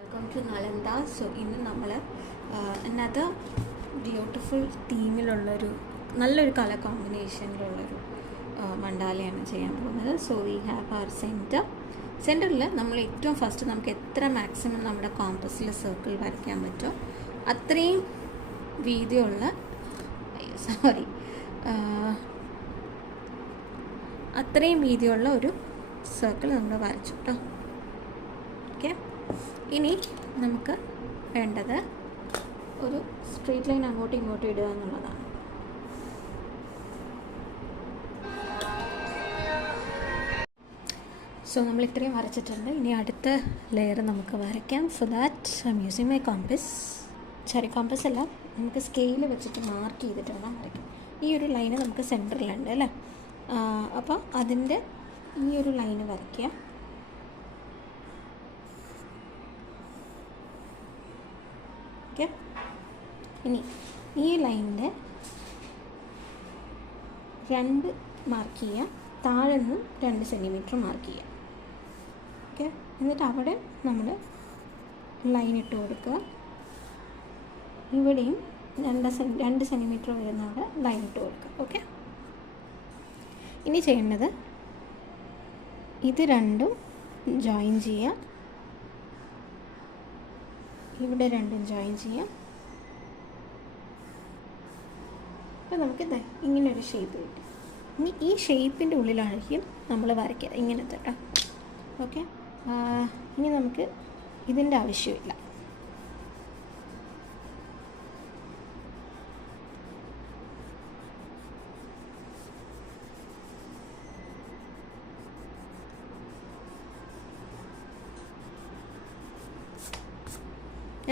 Welcome to നലന്ത. So ഇന്ന് നമ്മൾ another beautiful തീമിലുള്ളൊരു നല്ലൊരു കളർ കോമ്പിനേഷനിലുള്ളൊരു മണ്ടാലയാണ് ചെയ്യാൻ പോകുന്നത്. സോ വി ഹാവ് അവർ സെൻറ്ററിൽ നമ്മൾ ഏറ്റവും ഫസ്റ്റ് നമുക്ക് എത്ര മാക്സിമം നമ്മുടെ കോമ്പസിൽ സർക്കിൾ വരയ്ക്കാൻ പറ്റുമോ അത്രയും വീതിയുള്ള അത്രയും വീതിയുള്ള ഒരു സർക്കിൾ നമ്മൾ വരച്ചു കേട്ടോ. ഓക്കെ, ഇനി നമുക്ക് വേണ്ടത് ഒരു സ്ട്രെയിറ്റ് ലൈൻ അങ്ങോട്ടും ഇങ്ങോട്ടും ഇടുക എന്നുള്ളതാണ്. സോ നമ്മൾ ഇത്രയും വരച്ചിട്ടുണ്ട്. ഇനി അടുത്ത ലെയർ നമുക്ക് വരയ്ക്കാം. So that I M using my compass. Compass അല്ല, നമുക്ക് സ്കെയിൽ വെച്ചിട്ട് മാർക്ക് ചെയ്തിട്ട് വേണം വരയ്ക്കാം. ഈ ഒരു ലൈന് നമുക്ക് സെൻറ്ററിലുണ്ട് അല്ലേ, അപ്പോൾ അതിൻ്റെ ഈ ഒരു ലൈന് വരയ്ക്കുക. ഓക്കെ, ഇനി ഈ ലൈനിൻ്റെ 2 മാർക്ക് ചെയ്യുക, താഴെ നിന്നും 2 സെൻറ്റിമീറ്റർ മാർക്ക് ചെയ്യുക. ഓക്കെ, എന്നിട്ട് അവിടെ നമ്മൾ ലൈൻ ഇട്ട് കൊടുക്കുക. ഇവിടെയും 2 സെൻറ്റിമീറ്റർ വരുന്ന അവിടെ ലൈൻ ഇട്ട് കൊടുക്കുക. ഓക്കെ, ഇനി ചെയ്യേണ്ടത് ഇത് രണ്ടും ജോയിൻ ചെയ്യുക, ഇവിടെ രണ്ടും ജോയിൻ ചെയ്യാം. അപ്പോൾ നമുക്ക് ഇങ്ങനൊരു ഷേപ്പ് കിട്ടും. ഇനി ഈ ഷേപ്പിൻ്റെ ഉള്ളിലായിരിക്കും നമ്മൾ വരയ്ക്കുക, ഇങ്ങനത്തെ കേട്ടോ. ഓക്കെ, ഇനി നമുക്ക് ഇതിൻ്റെ ആവശ്യമില്ല.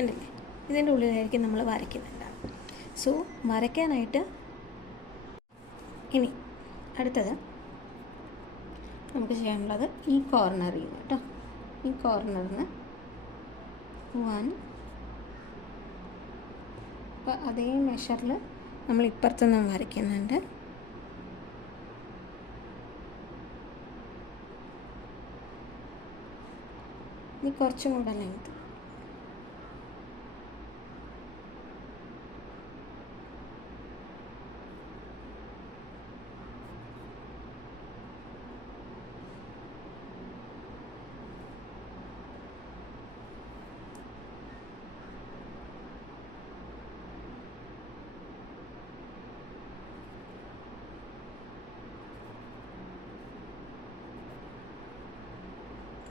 അല്ലേ, ഇതിൻ്റെ ഉള്ളിലായിരിക്കും നമ്മൾ വരയ്ക്കുന്നുണ്ടാവും. സോ വരയ്ക്കാനായിട്ട് ഇനി അടുത്തത് നമുക്ക് ചെയ്യാനുള്ളത് ഈ കോർണറിൽ നിന്ന് കേട്ടോ, ഈ കോർണറിൽ നിന്ന് 1, അപ്പോൾ അതേ മെഷറിൽ നമ്മൾ ഇപ്പുറത്തുനിന്ന് വരയ്ക്കുന്നുണ്ട്. ഇനി കുറച്ചും കൂടെ ലെങ്ത്.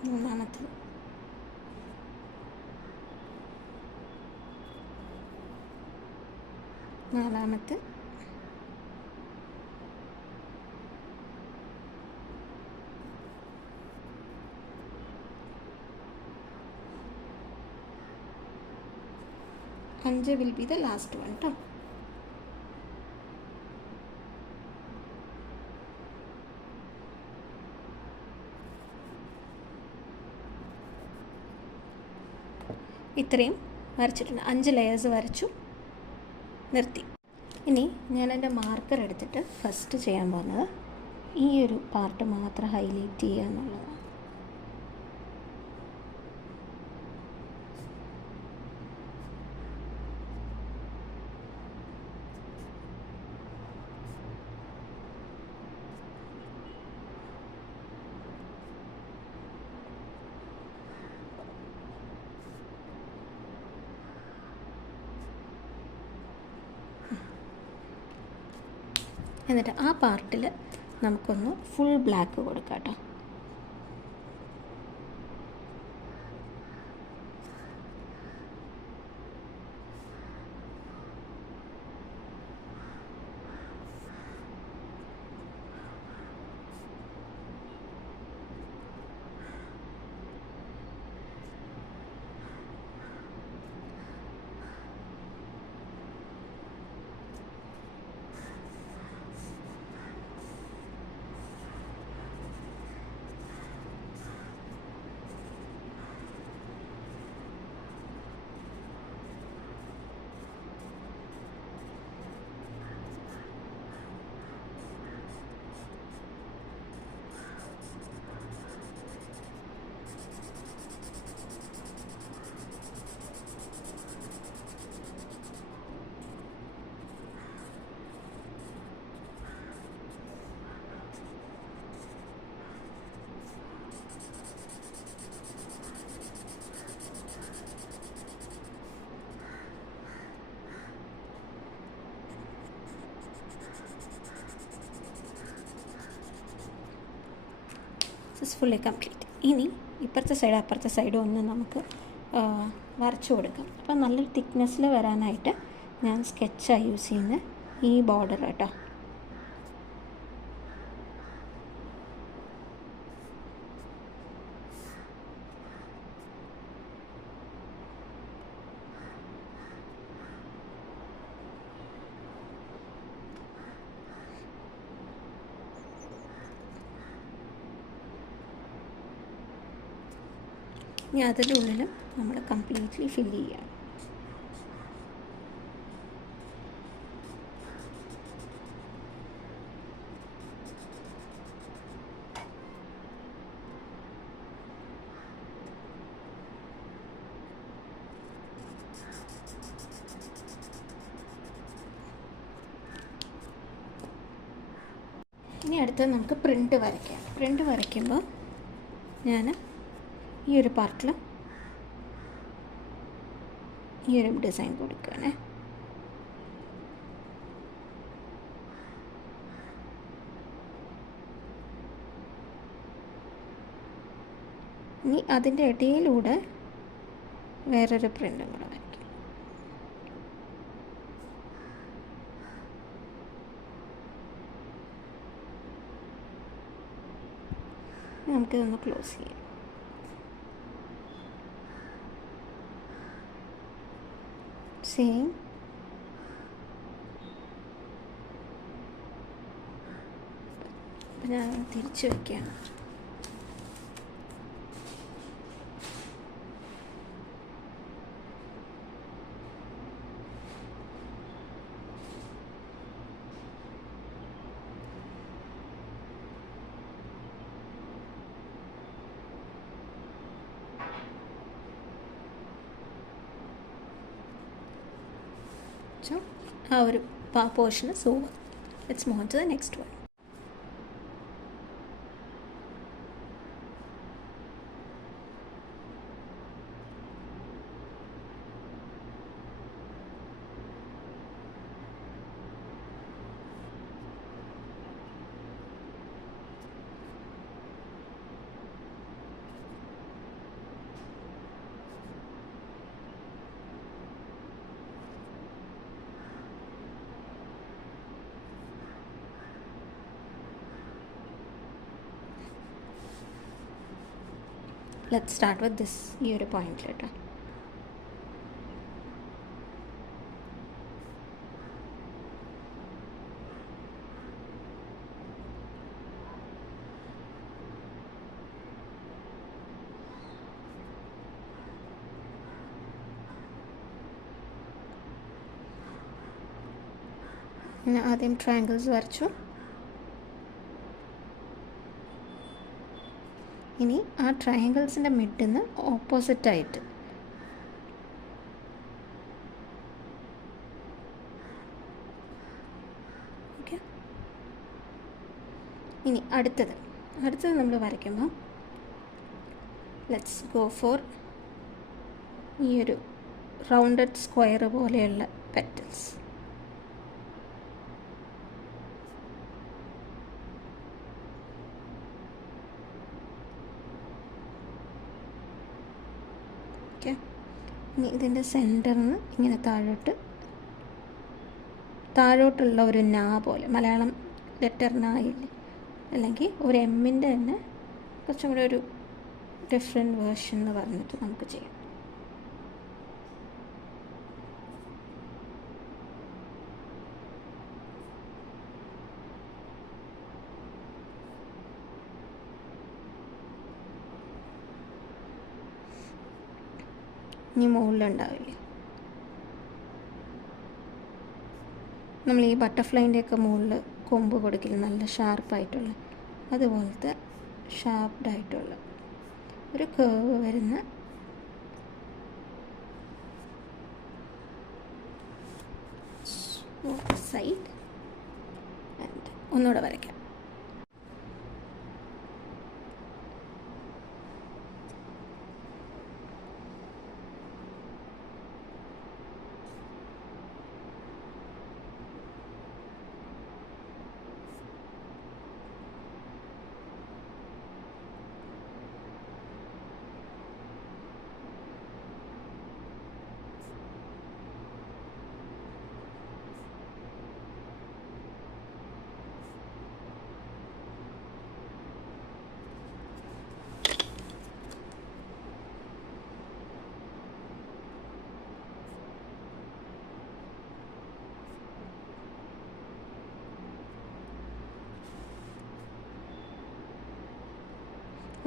മൂന്നാമത്തത് നാലാമത്തെ അഞ്ച് will be the last one കേട്ടോ. ഇത്രയും വരച്ചിട്ടുണ്ട്. 5 ലെയേഴ്സ് വരച്ചു, നിർത്തി. ഇനി ഞാൻ എൻ്റെ മാർക്കർ എടുത്തിട്ട് ഫസ്റ്റ് ചെയ്യാൻ പോകുന്നത് ഈ ഒരു പാർട്ട് മാത്രം ഹൈലൈറ്റ് ചെയ്യുക എന്നുള്ളതാണ്. എന്നിട്ട് ആ പാർട്ടിൽ നമുക്കൊന്ന് ഫുൾ ബ്ലാക്ക് കൊടുക്കാം കേട്ടോ. This is fully complete. ഇനി ഇപ്പുറത്തെ സൈഡ് അപ്പുറത്തെ സൈഡും ഒന്ന് നമുക്ക് വരച്ചു കൊടുക്കാം. അപ്പം നല്ലൊരു തിക്നെസ്സിൽ വരാനായിട്ട് ഞാൻ സ്കെച്ചാണ് യൂസ് ചെയ്യുന്നത്, ഈ ബോർഡർ കേട്ടോ. ഇനി അതിൻ്റെ ഉള്ളിലും നമ്മൾ കംപ്ലീറ്റ്ലി ഫില്ല് ചെയ്യുക. ഇനി അടുത്തത് നമുക്ക് പ്രിൻ്റ് വരയ്ക്കാം. പ്രിൻ്റ് വരയ്ക്കുമ്പോൾ ഞാൻ ഈ ഒരു പാർട്ടിൽ ഈ ഒരു ഡിസൈൻ കൊടുക്കുകയാണേ. ഇനി അതിൻ്റെ ഇടയിലൂടെ വേറൊരു പ്രിൻ്റും കൂടെ വരയ്ക്കും. നമുക്കിതൊന്ന് ക്ലോസ് ചെയ്യാം. സെയിം അപ്പം ഞാൻ തിരിച്ച് വയ്ക്കുകയാണ്. So, our portion is over. Let's move on to the next one. Let's start with this year point later. ആദ്യം ട്രയാങ്കിൾസ് വരച്ചു. ഇനി ആ ട്രയാങ്കിൾസിൻ്റെ മിഡിൽ നിന്ന് ഓപ്പോസിറ്റായിട്ട് ഓക്കെ. ഇനി അടുത്തത് നമ്മൾ വരയ്ക്കുമ്പോൾ ലെറ്റ്സ് ഗോ ഫോർ ഈ ഒരു റൗണ്ടഡ് സ്ക്വയർ പോലെയുള്ള പെറ്റൽസ്. ഇനി ഇതിൻ്റെ സെൻറ്ററിൽ നിന്ന് ഇങ്ങനെ താഴോട്ടുള്ള ഒരു നാ പോലെ, മലയാളം ലെറ്റർ നാ ഇല്ലേ, അല്ലെങ്കിൽ ഒരു എമ്മിൻ്റെ തന്നെ കുറച്ചും കൂടെ ഒരു ഡിഫറെൻറ്റ് വേർഷൻ എന്ന് പറഞ്ഞിട്ട് നമുക്ക് ചെയ്യാം. ഇനി മുകളിലുണ്ടാവില്ലേ, നമ്മൾ ഈ ബട്ടർഫ്ലൈൻ്റെയൊക്കെ മുകളിൽ കൊമ്പ് കൊടുക്കില്ല, നല്ല ഷാർപ്പായിട്ടുള്ള, അതുപോലത്തെ ഷാർപ്ഡായിട്ടുള്ള ഒരു കേവ് വരുന്ന സൈഡ്. ആൻഡ് ഒന്നുകൂടെ വരയ്ക്കാം.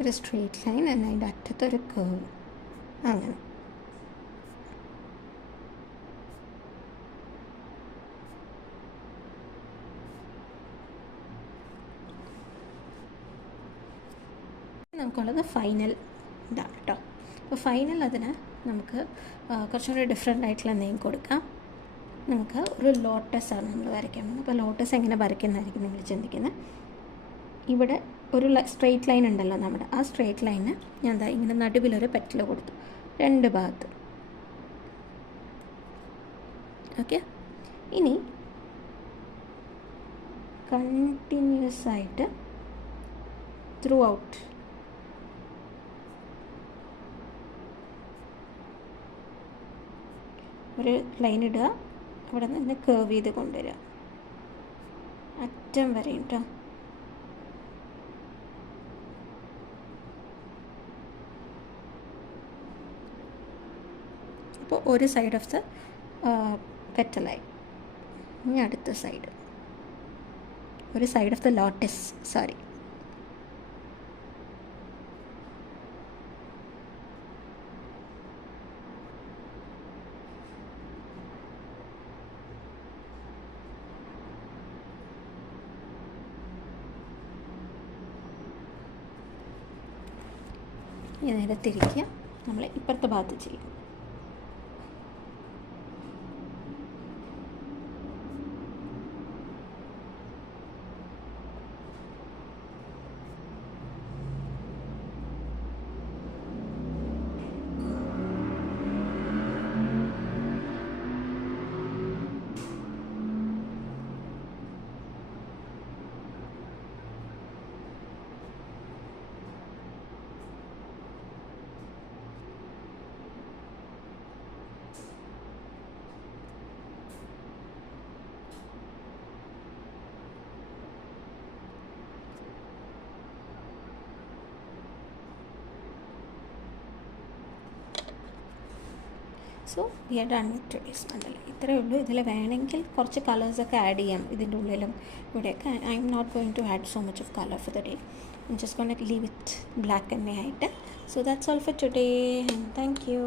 ഒരു സ്ട്രെയിറ്റ് ലൈൻ, അതിൻ്റെ അറ്റത്തൊരു കേർവ്, അങ്ങനെ. നമുക്കുള്ളത് ഫൈനൽ ഇതാണ് കേട്ടോ. അപ്പോൾ ഫൈനൽ അതിന് നമുക്ക് കുറച്ചും കൂടി ഡിഫറെൻ്റ് ആയിട്ടുള്ള നെയിം കൊടുക്കാം. നമുക്ക് ഒരു ലോട്ടസാണ് നമ്മൾ വരയ്ക്കാൻ പോകുന്നത്. അപ്പോൾ ലോട്ടസ് എങ്ങനെ വരയ്ക്കുന്നതായിരിക്കും നിങ്ങൾ ചിന്തിക്കുന്നത്. ഇവിടെ ഒരു സ്ട്രെയിറ്റ് ലൈൻ ഉണ്ടല്ലോ നമ്മുടെ, ആ സ്ട്രെയിറ്റ് ലൈന് ഞാൻ എന്താ ഇങ്ങനെ നടുവിലൊരു പെറ്റൽ കൊടുത്തു 2 ഭാഗത്ത്. ഓക്കെ, ഇനി കണ്ടിന്യൂസ് ആയിട്ട് ത്രൂ ഔട്ട് ഒരു ലൈൻ ഇടുക, അവിടെ നിന്ന് കേർവ് ചെയ്ത് കൊണ്ടുവരിക അറ്റം വരെ കേട്ടോ. അപ്പോൾ ഒരു സൈഡ് ഓഫ് ദ പെറ്റലായി. ഇനി അടുത്ത സൈഡ്, ഒരു side of the lotus, sorry. ഇനി നേരെ തിരിക്കുക, നമ്മൾ ഇപ്പുറത്തെ ഭാഗത്ത് ചെയ്യും. So we are done with today's mandala. ഇത്രയേ ഉള്ളൂ. ഇതിൽ വേണമെങ്കിൽ കുറച്ച് കളേഴ്സൊക്കെ ആഡ് ചെയ്യാം ഇതിൻ്റെ ഉള്ളിലും ഇവിടെയൊക്കെ. I'm not going to add so much of colour for the day. I'm just going to leave it black തന്നെ ആയിട്ട്. So that's all for today and thank U.